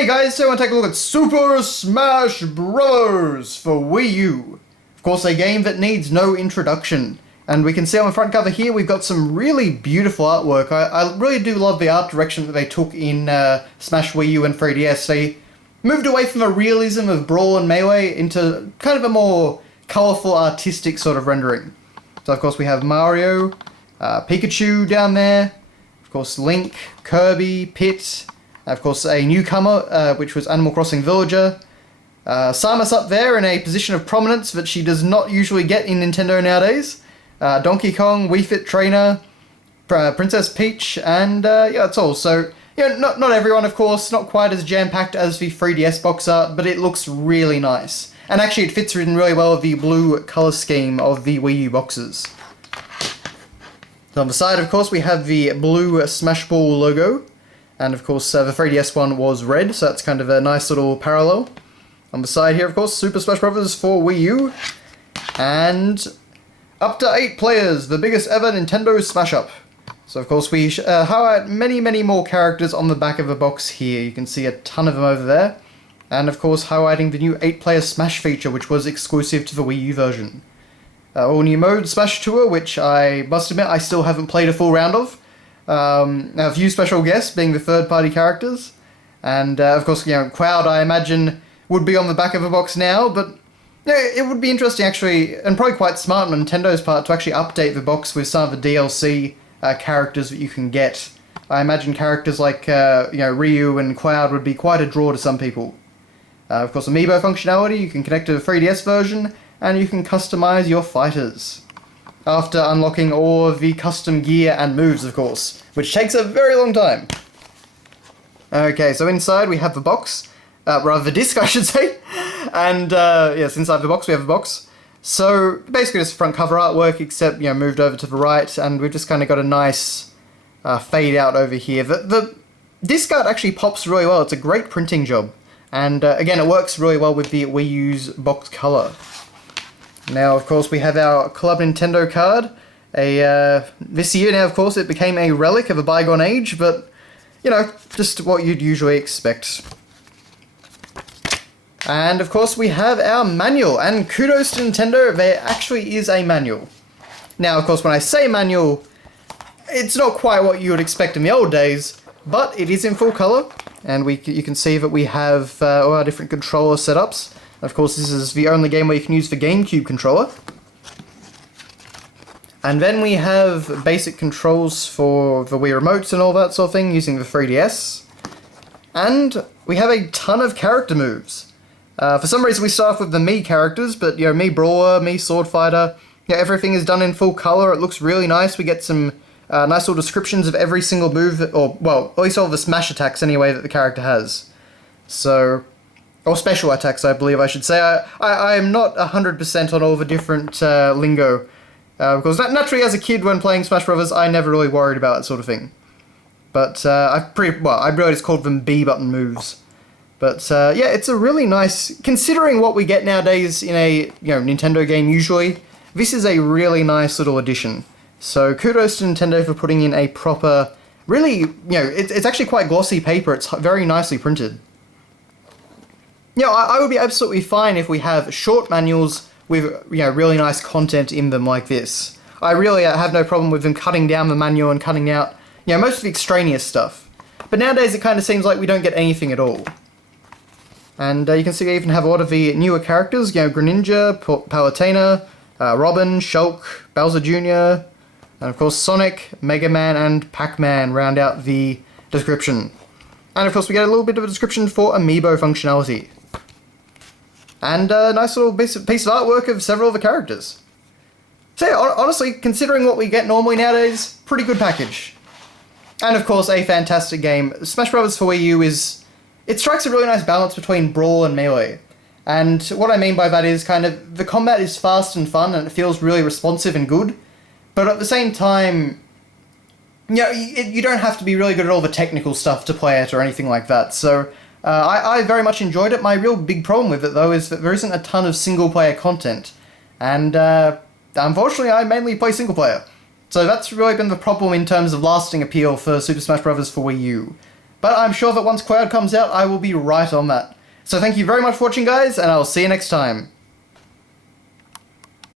Hey guys, so I want to take a look at Super Smash Bros. For Wii U. Of course, a game that needs no introduction. And we can see on the front cover here, we've got some really beautiful artwork. I really do love the art direction that they took in Smash Wii U and 3DS. They moved away from the realism of Brawl and Melee into kind of a more colourful, artistic sort of rendering. So of course we have Mario, Pikachu down there, of course Link, Kirby, Pit, of course a newcomer, which was Animal Crossing Villager. Samus up there in a position of prominence that she does not usually get in Nintendo nowadays. Donkey Kong, Wii Fit Trainer, Princess Peach, and yeah, that's all. So, you know, not everyone, of course, not quite as jam-packed as the 3DS box art, but it looks really nice. And actually it fits in really well with the blue colour scheme of the Wii U boxes. So on the side, of course, we have the blue Smash Ball logo. And of course, the 3DS one was red, so that's kind of a nice little parallel. On the side here, of course, Super Smash Bros. For Wii U. And up to 8 players, the biggest ever Nintendo Smash Up. So of course we highlight many more characters on the back of the box here. You can see a ton of them over there. And of course highlighting the new 8-player Smash feature, which was exclusive to the Wii U version. All new mode, Smash Tour, which I must admit I still haven't played a full round of. A few special guests being the third-party characters. And of course, you know, Cloud, I imagine, would be on the back of the box now, but yeah, it would be interesting actually, and probably quite smart on Nintendo's part, to actually update the box with some of the DLC characters that you can get. I imagine characters like you know, Ryu and Cloud would be quite a draw to some people. Of course, Amiibo functionality, you can connect to the 3DS version, and you can customize your fighters. After unlocking all of the custom gear and moves, of course, which takes a very long time. Okay, so inside we have the box, rather the disc I should say, and yes, inside the box we have a box. So basically just front cover artwork, except, you know, moved over to the right, and we've just kind of got a nice fade out over here. The disc art actually pops really well, it's a great printing job, and again it works really well with the Wii U's box color. Now, of course, we have our Club Nintendo card. This year now, of course, it became a relic of a bygone age, but, you know, just what you'd usually expect. And, of course, we have our manual, and kudos to Nintendo, there actually is a manual. Now, of course, when I say manual, it's not quite what you would expect in the old days, but it is in full color, and you can see that we have all our different controller setups. Of course, this is the only game where you can use the GameCube controller. And then we have basic controls for the Wii remotes and all that sort of thing using the 3DS. And we have a ton of character moves. For some reason we start off with the Mii characters, but, you know, Mii Brawler, Mii Sword Fighter, yeah, everything is done in full color. It looks really nice. We get some nice little descriptions of every single move, or, well, at least all the smash attacks anyway that the character has. So, or special attacks, I believe I should say. I am not 100% on all the different lingo, because naturally as a kid when playing Smash Bros. I never really worried about that sort of thing. But I really just called them B-button moves. But yeah, it's a really nice, considering what we get nowadays in a, you know, Nintendo game usually, this is a really nice little addition. So kudos to Nintendo for putting in a proper, really, you know, it's actually quite glossy paper, it's very nicely printed. You know, I would be absolutely fine if we have short manuals with, you know, really nice content in them like this. I really have no problem with them cutting down the manual and cutting out, you know, most of the extraneous stuff. But nowadays it kind of seems like we don't get anything at all. And you can see we even have a lot of the newer characters, you know, Greninja, Palutena, Robin, Shulk, Bowser Jr., and of course Sonic, Mega Man, and Pac-Man round out the description. And of course we get a little bit of a description for Amiibo functionality. And a nice little piece of artwork of several of the characters. So yeah, honestly, considering what we get normally nowadays, pretty good package. And of course, a fantastic game. Smash Bros. For Wii U it strikes a really nice balance between Brawl and Melee. And what I mean by that is kind of, the combat is fast and fun, and it feels really responsive and good. But at the same time, you know, you don't have to be really good at all the technical stuff to play it or anything like that. So I very much enjoyed it. My real big problem with it, though, is that there isn't a ton of single-player content. And unfortunately, I mainly play single-player. So that's really been the problem in terms of lasting appeal for Super Smash Bros. For Wii U. But I'm sure that once Cloud comes out, I will be right on that. So thank you very much for watching, guys, and I'll see you next time.